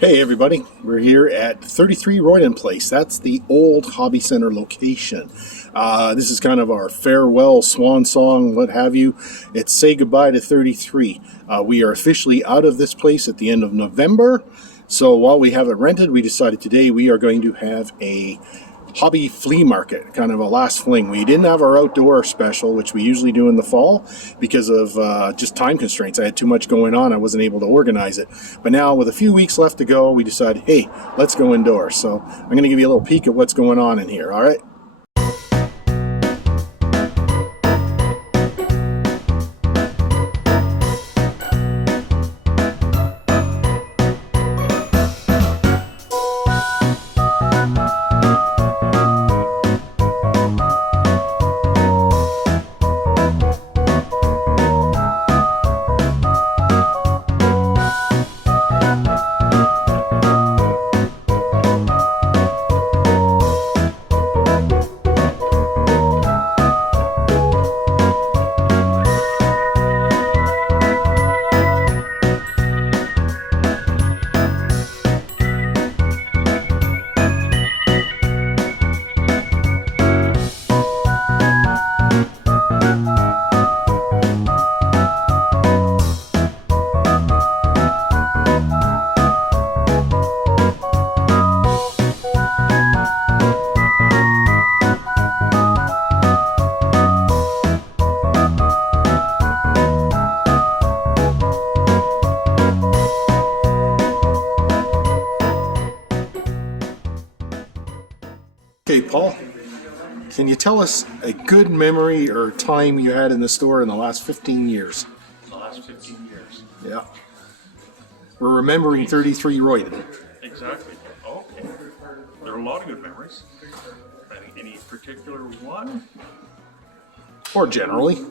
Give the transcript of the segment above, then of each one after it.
Hey everybody, we're here at 33 Roydon Place. That's the old Hobby Center location. This is kind of our farewell swan song, what have you. It's say goodbye to 33. We are officially out of this place at the end of November. So while we have it rented, we decided today we are going to have a hobby flea market, kind of a last fling. We didn't have our outdoor special, which we usually do in the fall, because of just time constraints. I had too much going on. I wasn't able to organize it. But now, with a few weeks left to go, we decided, hey, let's go indoors. So I'm going to give you a little peek at what's going on in here, all right? Okay, Paul, can you tell us a good memory or time you had in the store in the last 15 years? The last 15 years. Yeah. We're remembering 33 Roydon. Exactly. Okay. There are a lot of good memories. Any particular one? Or generally.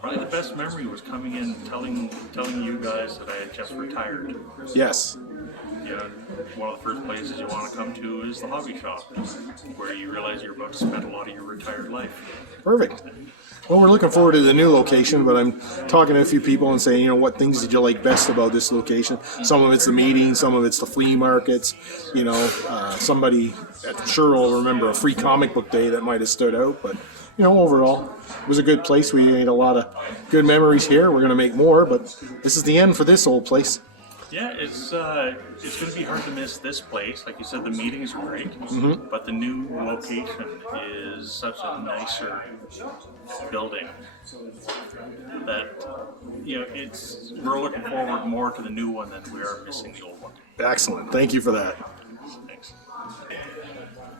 Probably the best memory was coming in telling you guys that I had just retired. Yes. You know, one of the first places you want to come to is the hobby shop, where you realize you're about to spend a lot of your retired life. Perfect. Well, we're looking forward to the new location, but I'm talking to a few people and saying, what things did you like best about this location? Some of it's the meetings, some of it's the flea markets. Somebody I'm sure will remember a free comic book day that might have stood out, but overall, it was a good place. We made a lot of good memories here. We're going to make more, but this is the end for this old place. Yeah, it's going to be hard to miss this place. Like you said, the meetings are great, but the new location is such a nicer building that we're looking forward more to the new one than we are missing the old one. Excellent. Thank you for that. Thanks.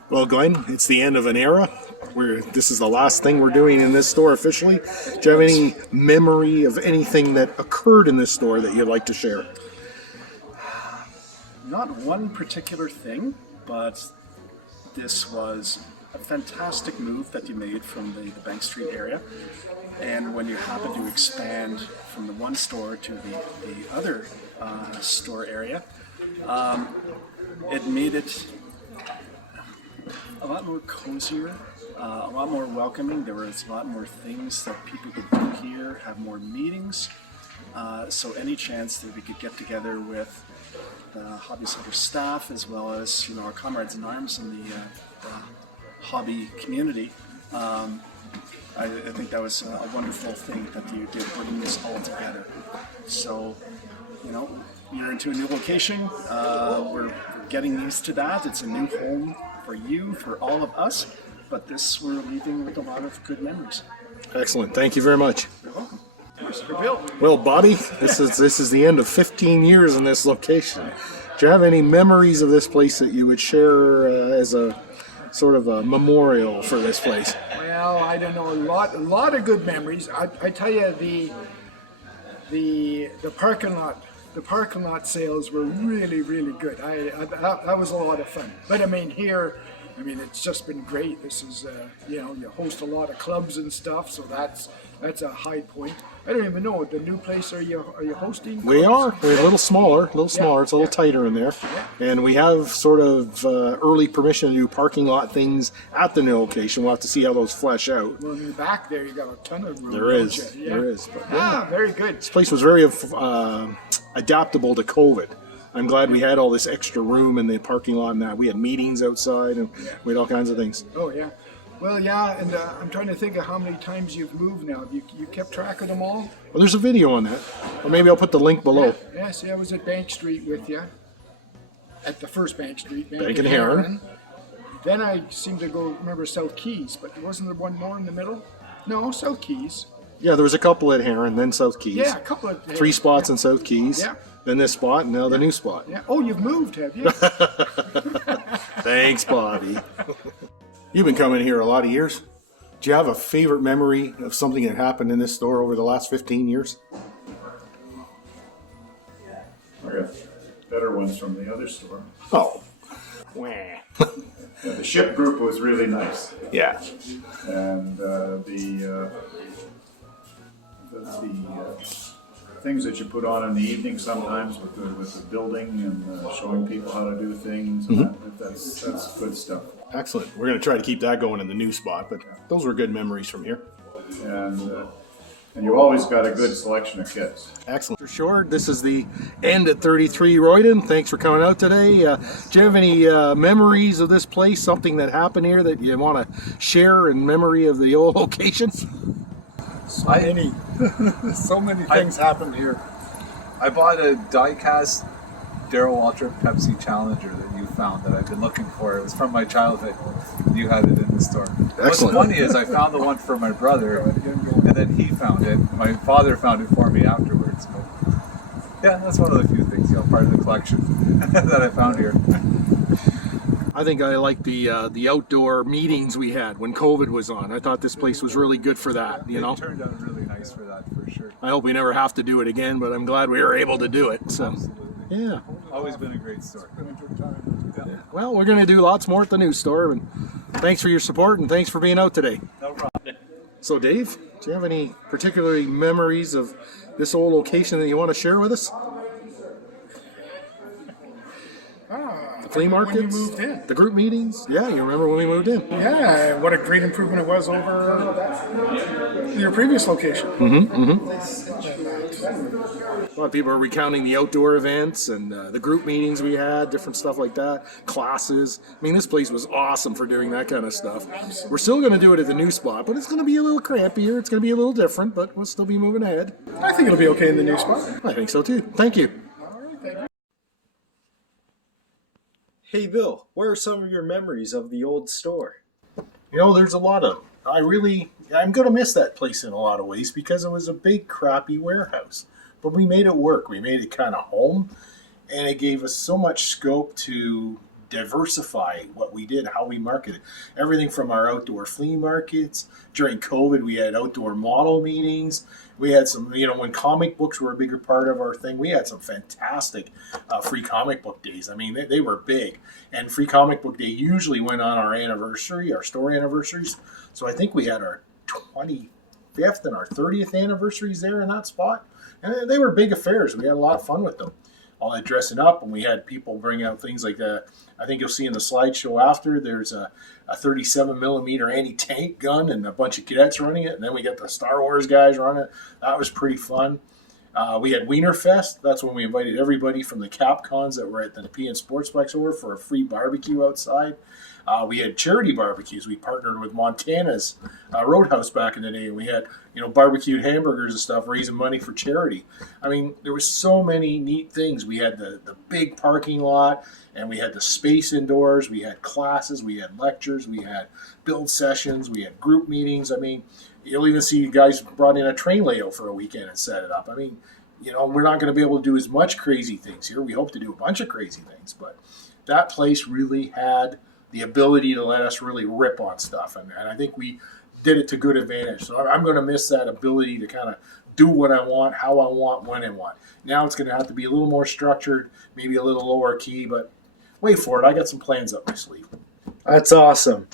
Well, Glenn, it's the end of an era. This is the last thing we're doing in this store officially. Do you have any memory of anything that occurred in this store that you'd like to share? Not one particular thing, but this was a fantastic move that you made from the Bank Street area. And when you happen to expand from the one store to the other store area, it made it a lot more cozier, a lot more welcoming. There was a lot more things that people could do here, have more meetings. So any chance that we could get together with the Hobby Center staff, as well as our comrades in arms in the hobby community, I think that was a wonderful thing that you did, bringing this all together. So, you're into a new location. We're getting used to that. It's a new home for you, for all of us. But this we're leaving with a lot of good memories. Excellent. Thank you very much. You're welcome. Mr. Bill. Well, Bobby, this is the end of 15 years in this location. Do you have any memories of this place that you would share as a sort of a memorial for this place? Well, I don't know, a lot of good memories. I tell you, the parking lot sales were really, really good. That was a lot of fun. But here, it's just been great. This is you host a lot of clubs and stuff, so that's a high point. I don't even know, the new place, are you hosting? We are. We're a little smaller. It's a little tighter in there. And we have sort of early permission to do parking lot things at the new location. We'll have to see how those flesh out. Well, in the back there, you got a ton of room. There is. But, very good. This place was very adaptable to COVID. I'm glad we had all this extra room in the parking lot and that. We had meetings outside and we had all kinds of things. Oh, yeah. Well, yeah, and I'm trying to think of how many times you've moved now. Have you kept track of them all? Well, there's a video on that. Or maybe I'll put the link below. Yeah, see, I was at Bank Street with you. At the first Bank Street. Bank and Heron. Then I seem to remember South Keys, but wasn't there one more in the middle? No, South Keys. Yeah, there was a couple at Heron, then South Keys. Yeah, a couple of... 3 spots in South Keys. Yeah. Then this spot, and now the new spot. Yeah. Oh, you've moved, have you? Thanks, Bobby. You've been coming here a lot of years. Do you have a favorite memory of something that happened in this store over the last 15 years? I got better ones from the other store. Oh. Wah. Yeah, the ship group was really nice, Yeah. and the things that you put on in the evening sometimes with the building and showing people how to do things. And that's good stuff. Excellent. We're going to try to keep that going in the new spot, but those were good memories from here. And you always got a good selection of kits. Excellent. For sure. This is the end at 33 Roydon. Thanks for coming out today. Do you have any memories of this place? Something that happened here that you want to share in memory of the old location? So many things happened here. I bought a die-cast Darrell Waltrip Pepsi Challenger that you found that I've been looking for. It was from my childhood. You had it in the store. What's funny is I found the one for my brother, and then he found it. My father found it for me afterwards. But yeah, that's one of the few things, part of the collection that I found here. I think I like the outdoor meetings we had when COVID was on. I thought this place was really good for that, It turned out really nice for that, for sure. I hope we never have to do it again, but I'm glad we were able to do it. So, Absolutely. yeah. Always been a great store. Yeah. Well, we're going to do lots more at the new store, and thanks for your support, and thanks for being out today. No problem. So, Dave, do you have any particular memories of this old location that you want to share with us? The flea markets, when you moved in. the group meetings. Yeah, you remember when we moved in? Yeah, what a great improvement it was over your previous location. A lot of people are recounting the outdoor events and the group meetings we had, different stuff like that, classes. I mean, this place was awesome for doing that kind of stuff. We're still going to do it at the new spot, but it's going to be a little crampier. It's going to be a little different, but we'll still be moving ahead. I think it'll be okay in the new spot. I think so too. Thank you. Hey Bill, what are some of your memories of the old store? You know, there's a lot of them. I'm going to miss that place in a lot of ways because it was a big, crappy warehouse. But we made it work. We made it kind of home, and it gave us so much scope to diversify what we did, how we marketed. Everything from our outdoor flea markets. During COVID, we had outdoor model meetings. We had some, when comic books were a bigger part of our thing, we had some fantastic free comic book days. I mean, they were big. And free comic book day usually went on our anniversary, our store anniversaries. So I think we had our 25th and our 30th anniversaries there in that spot. And they were big affairs. We had a lot of fun with them. All that dressing up, and we had people bring out things like I think you'll see in the slideshow after, there's a 37 millimeter anti-tank gun and a bunch of cadets running it. And then we got the Star Wars guys running it. That was pretty fun. We had Wiener Fest. That's when we invited everybody from the Capcons that were at the Nepean Sportsplex over for a free barbecue outside. We had charity barbecues. We partnered with Montana's Roadhouse back in the day. We had, barbecued hamburgers and stuff, raising money for charity. I mean, there was so many neat things. We had the big parking lot, and we had the space indoors. We had classes. We had lectures. We had build sessions. We had group meetings. I mean, you'll even see guys brought in a train layout for a weekend and set it up. I mean, we're not going to be able to do as much crazy things here. We hope to do a bunch of crazy things, but that place really had the ability to let us really rip on stuff. And I think we did it to good advantage. So I'm going to miss that ability to kind of do what I want, how I want, when I want. Now it's going to have to be a little more structured, maybe a little lower key, but wait for it. I got some plans up my sleeve. That's awesome.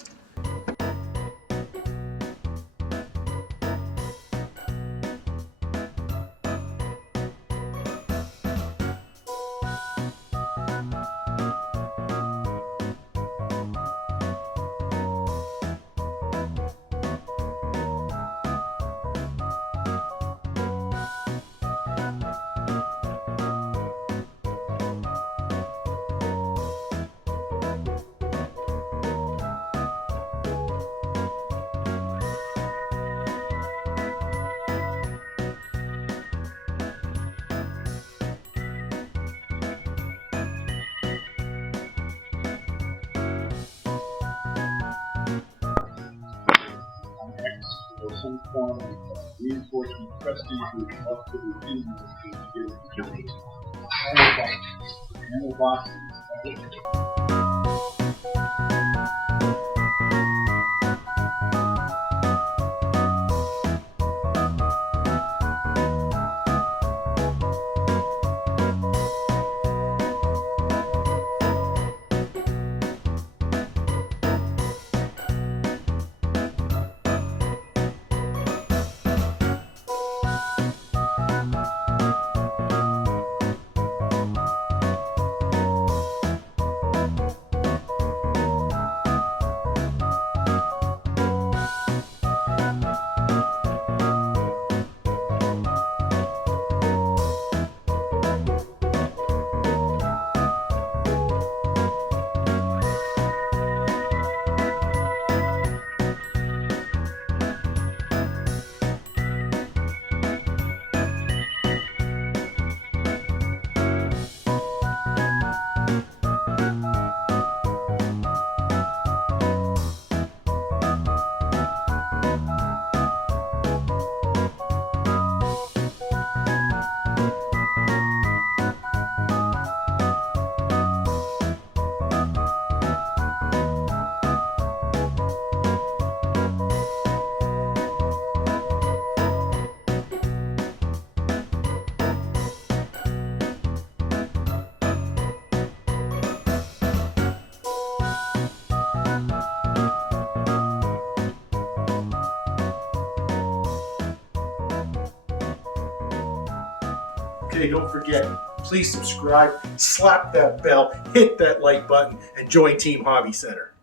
some form of reinforcement pressed into up to the business to give it and the boxes. Okay, don't forget, please subscribe, slap that bell, hit that like button, and join Team Hobby Center.